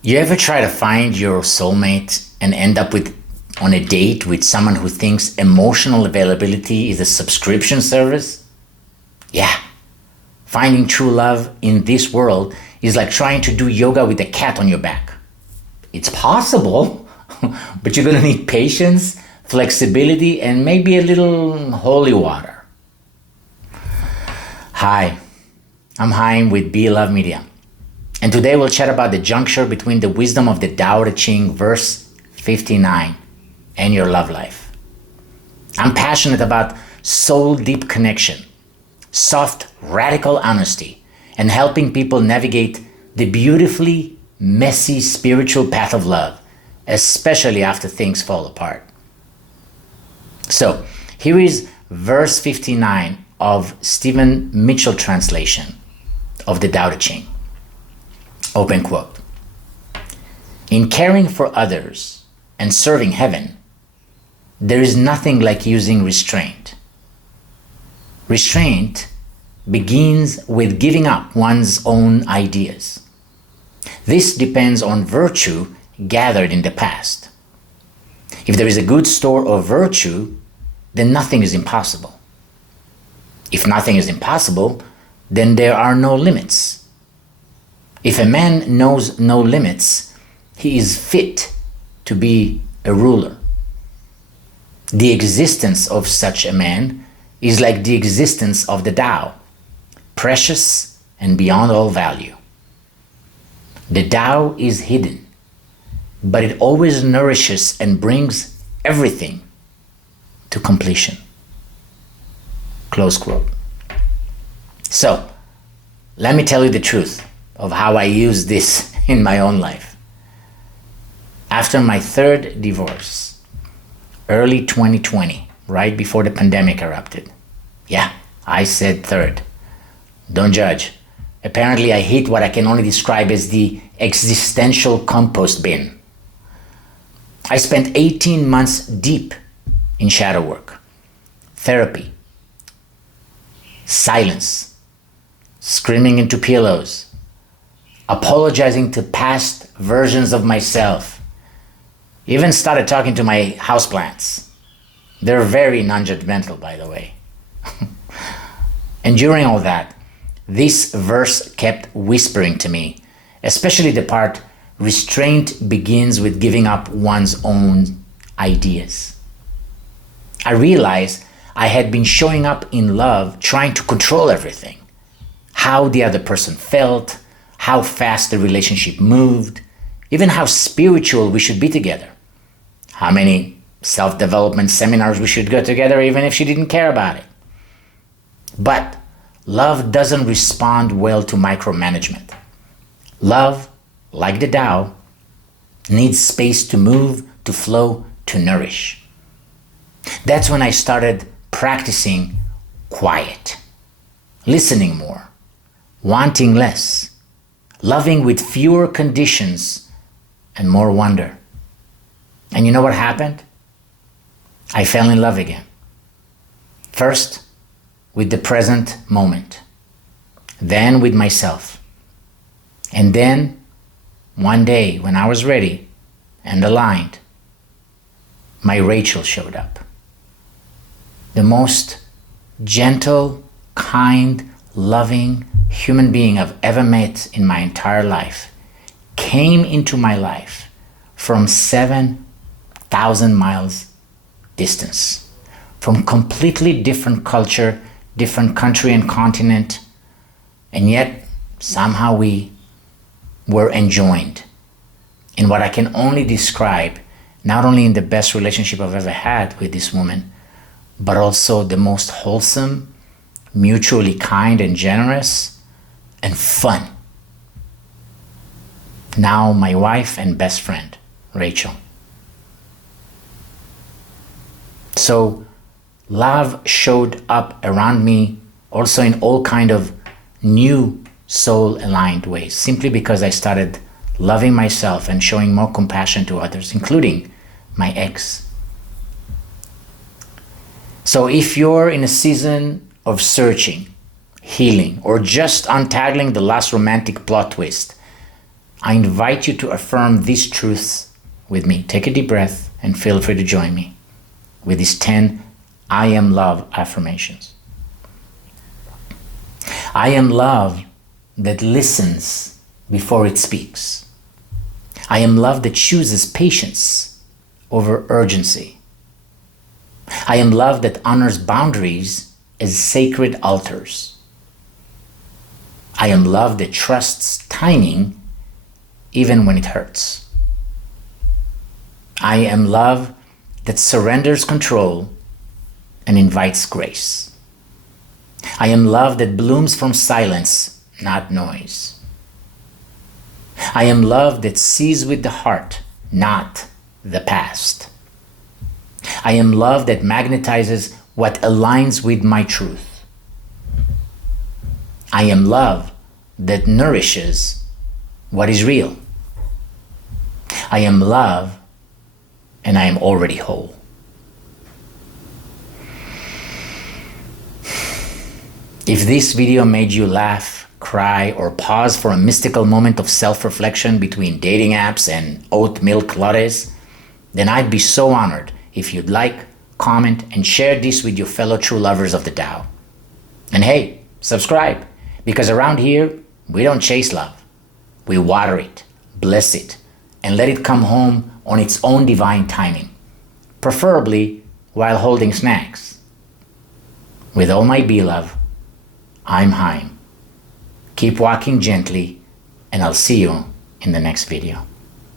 You ever try to find your soulmate and end up on a date with someone who thinks emotional availability is a subscription service? Yeah. Finding true love in this world is like trying to do yoga with a cat on your back. It's possible, but you're gonna need patience, flexibility, and maybe a little holy water. Hi, I'm Haim with Be Love Media. And today we'll chat about the juncture between the wisdom of the Tao Te Ching Verse 59 and your love life. I'm passionate about soul deep connection, soft, radical honesty, and helping people navigate the beautifully messy spiritual path of love, especially after things fall apart. So, here is verse 59 of Stephen Mitchell translation of the Tao Te Ching. Open quote. In caring for others and serving heaven, there is nothing like using restraint. Restraint begins with giving up one's own ideas. This depends on virtue gathered in the past. If there is a good store of virtue, then nothing is impossible. If nothing is impossible, then there are no limits. If a man knows no limits, he is fit to be a ruler. The existence of such a man is like the existence of the Tao, precious and beyond all value. The Tao is hidden, but it always nourishes and brings everything to completion. Close quote. So, let me tell you the truth of how I use this in my own life. After my third divorce, early 2020, right before the pandemic erupted. Yeah, I said third. Don't judge. Apparently I hit what I can only describe as the existential compost bin. I spent 18 months deep in shadow work, therapy, silence, screaming into pillows, apologizing to past versions of myself. Even started talking to my houseplants. They're very non-judgmental, by the way. And during all that, this verse kept whispering to me, especially the part, restraint begins with giving up one's own ideas. I realized I had been showing up in love trying to control everything. How the other person felt, how fast the relationship moved, even how spiritual we should be together, how many self-development seminars we should go together even if she didn't care about it. But love doesn't respond well to micromanagement. Love, like the Tao, needs space to move, to flow, to nourish. That's when I started practicing quiet, listening more, wanting less, loving with fewer conditions and more wonder. And you know what happened? I fell in love again. First, with the present moment, then with myself. And then, one day when I was ready and aligned, my Rachel showed up. The most gentle, kind, loving human being I've ever met in my entire life came into my life from 7,000 miles distance, from completely different culture, different country and continent, and yet somehow we were enjoined in what I can only describe not only in the best relationship I've ever had with this woman, but also the most wholesome, mutually kind and generous, and fun. Now my wife and best friend, Rachel. So love showed up around me also in all kind of new soul-aligned ways, simply because I started loving myself and showing more compassion to others, including my ex. So if you're in a season of searching, healing, or just untangling the last romantic plot twist, I invite you to affirm these truths with me. Take a deep breath and feel free to join me with these 10 I am love affirmations. I am love that listens before it speaks. I am love that chooses patience over urgency. I am love that honors boundaries as sacred altars. I am love that trusts timing even when it hurts. I am love that surrenders control and invites grace. I am love that blooms from silence, not noise. I am love that sees with the heart, not the past. I am love that magnetizes what aligns with my truth. I am love that nourishes what is real. I am love, and I am already whole. If this video made you laugh, cry, or pause for a mystical moment of self-reflection between dating apps and oat milk lattes, then I'd be so honored if you'd like, comment, and share this with your fellow true lovers of the Tao. And hey, subscribe, because around here, we don't chase love. We water it, bless it, and let it come home on its own divine timing, preferably while holding snacks. With all my be-love, I'm Haim. Keep walking gently, and I'll see you in the next video.